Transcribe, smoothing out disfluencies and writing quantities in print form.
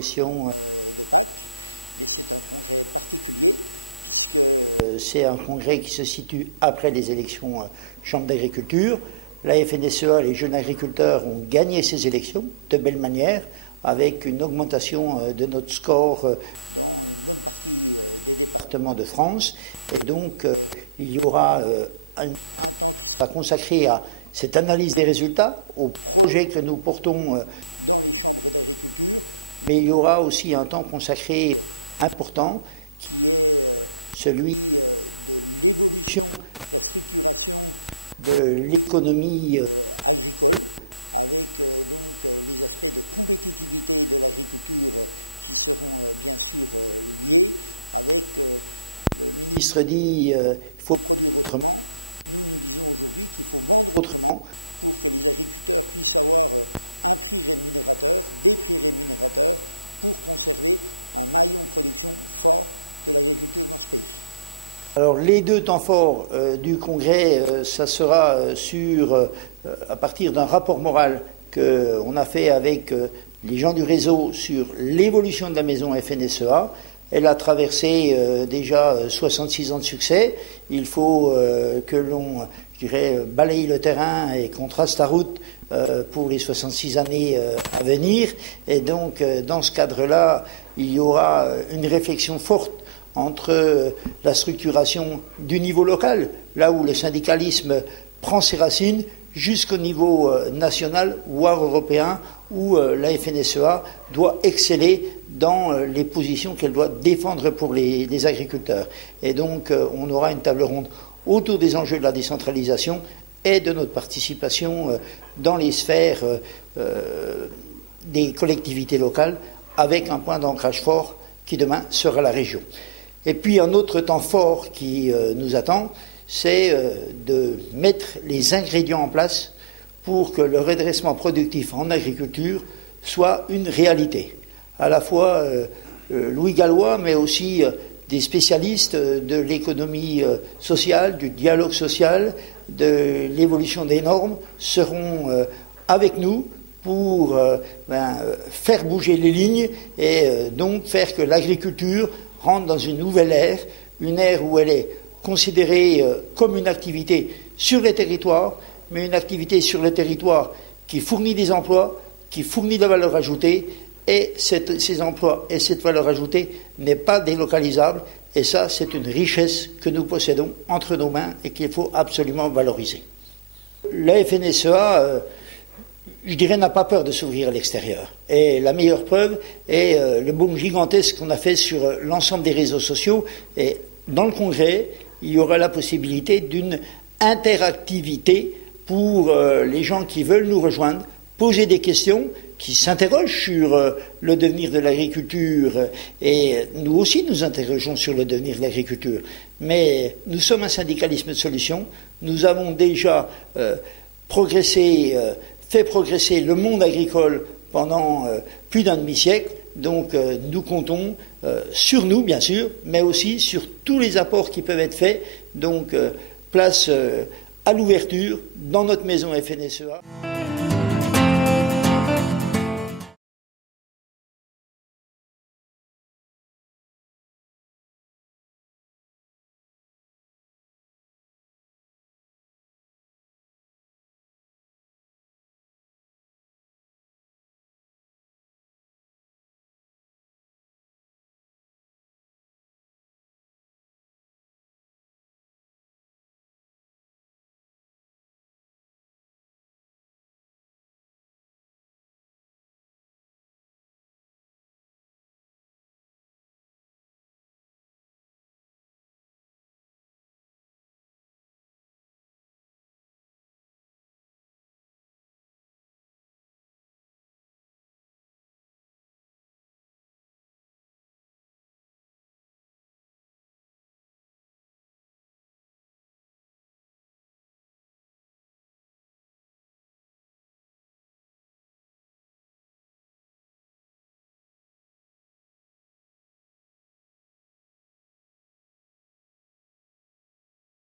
question. C'est un congrès qui se situe après les élections Chambre d'agriculture. La FNSEA, les jeunes agriculteurs, ont gagné ces élections de belle manière, avec une augmentation de notre score département de France. Et donc, il y aura à consacrer à cette analyse des résultats, au projet que nous portons, mais il y aura aussi un temps consacré important, celui de l'économie le ministre dit il faut autrement. Alors les deux temps forts du congrès, ça sera à partir d'un rapport moral qu'on a fait avec les gens du réseau sur l'évolution de la maison FNSEA. Elle a traversé déjà 66 ans de succès. Il faut que l'on, balaye le terrain et qu'on trace la route pour les 66 années à venir. Et donc, dans ce cadre-là, il y aura une réflexion forte entre la structuration du niveau local, là où le syndicalisme prend ses racines, jusqu'au niveau national, voire européen, où la FNSEA doit exceller dans les positions qu'elle doit défendre pour les agriculteurs. Et donc, on aura une table ronde autour des enjeux de la décentralisation et de notre participation dans les sphères des collectivités locales, avec un point d'ancrage fort qui demain sera la région. Et puis un autre temps fort qui nous attend, c'est de mettre les ingrédients en place pour que le redressement productif en agriculture soit une réalité. À la fois Louis Gallois, mais aussi des spécialistes de l'économie sociale, du dialogue social, de l'évolution des normes, seront avec nous pour faire bouger les lignes et donc faire que l'agriculture rentre dans une nouvelle ère, une ère où elle est considérée comme une activité sur les territoires, mais une activité sur le territoire qui fournit des emplois, qui fournit de la valeur ajoutée, et ces emplois et cette valeur ajoutée n'est pas délocalisable, et ça c'est une richesse que nous possédons entre nos mains et qu'il faut absolument valoriser. La FNSEA, je dirais, n'a pas peur de s'ouvrir à l'extérieur. Et la meilleure preuve est le bond gigantesque qu'on a fait sur l'ensemble des réseaux sociaux. Et dans le congrès, il y aura la possibilité d'une interactivité pour les gens qui veulent nous rejoindre, poser des questions, qui s'interrogent sur le devenir de l'agriculture. Et nous aussi, nous interrogeons sur le devenir de l'agriculture. Mais nous sommes un syndicalisme de solutions. Nous avons déjà fait progresser le monde agricole pendant plus d'un demi-siècle. Donc nous comptons sur nous, bien sûr, mais aussi sur tous les apports qui peuvent être faits. Donc place à l'ouverture dans notre maison FNSEA.